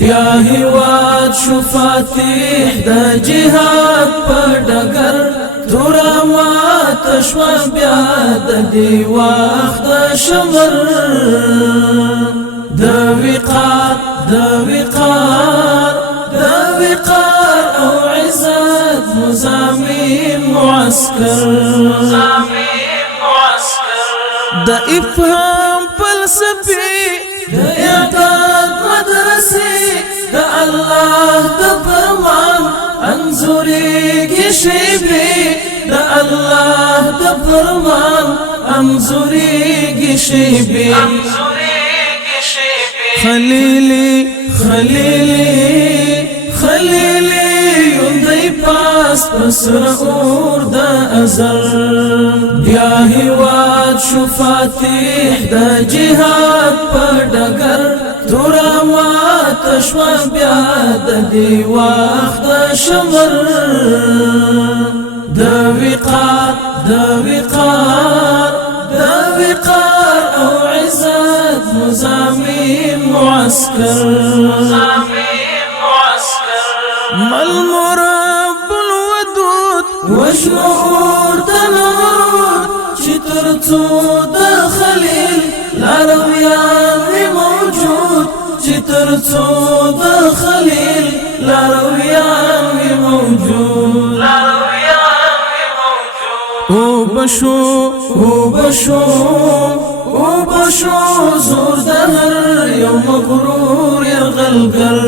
بیا هیواد شو فاتح د جهاد په ډګر تورا مات شوه بیا د دې وخت د شمر د وقار او عزت مزامین معسكر د افهام فلسفي د اعداد مدرسې د الله د فرمان انظریږي شیبې د الله د فرمان انظریږي شیبې خلیلی یوندی پاس پسر اور د ازل بیا هیواد شو فاتح د جهاد په ډګر تورا مات شوه بیا د دې وخت د شمر د وقار او عزت مزامین معسكر مل مرب الودود وشعور تنور چې ترڅو د خلیل لارویان وي موجود چې ترڅو د خلیل لارویان وي موجود او بشو زور د هر یو مغرور یرغلګر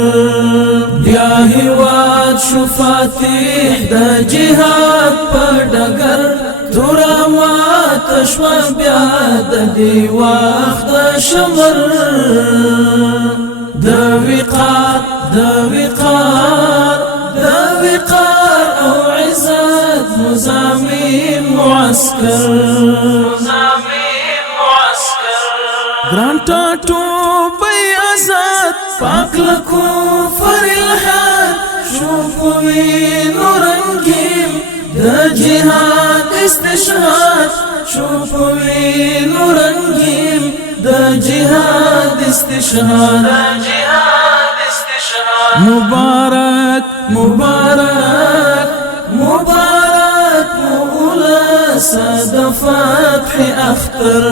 بیا هیواد شو فاتح د جهاد په ډګر تورا مات شوه بیا د دې وخت د شمر د وقار او عزت مزامین معسكر گران ټاټو بی آزاد پاک لکو فر الحاد شوفوی نورنگیم د جهاد استشهاد شوفوی نورنگیم د جهاد استشهاد مبارک مولا صد فتح اختر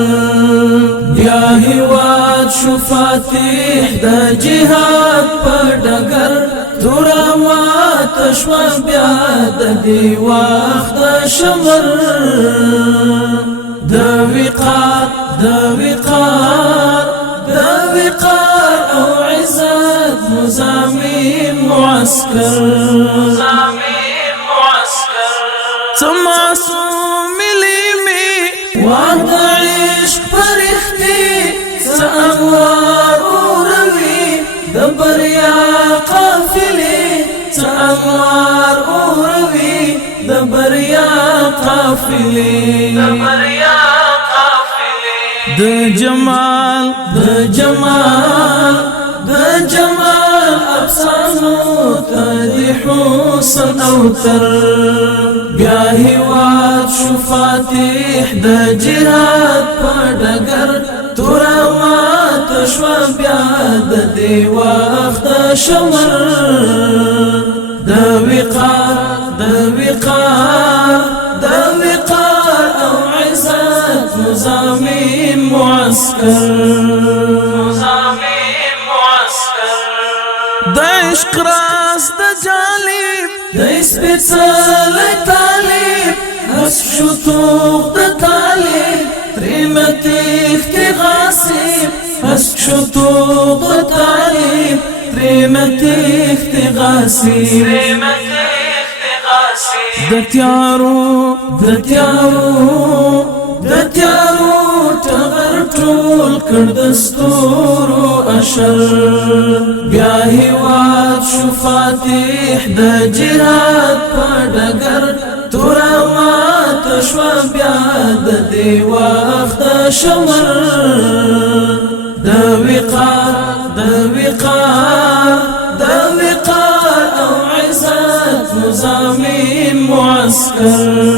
بیا هیواد شو فاتح د جهاد په ډګر تورا مات شوه بیا د دې وخت د شمر د وقار او عزت مزامین معسكر معصوم لیمی وعد عشق فرښتې څه انوار اوروي د بریا قافلې څه انوار اوروي د بریا قافلې د جمال افسانو ته د حسن اوتر بیا هیواد شو فاتح د جهاد په ډګر تورا مات شوه بیا د دې وخت د شمر د وقار او عزت مزامین معسكر د عشق راز د جالب د سپېڅلی طالب حسب شو توغ د طالب ترېنه تېښتې غاصب حسب شو توغ د طالب ترېنه تېښتې غاصب د تیارو ټغر ټول کړ د ستورو اشر بیا هیواد شو فاتح د جهاد په ډګر تورا مات شوه بیا د دې وخت د شمر د وقار او عزت مزامین معسكر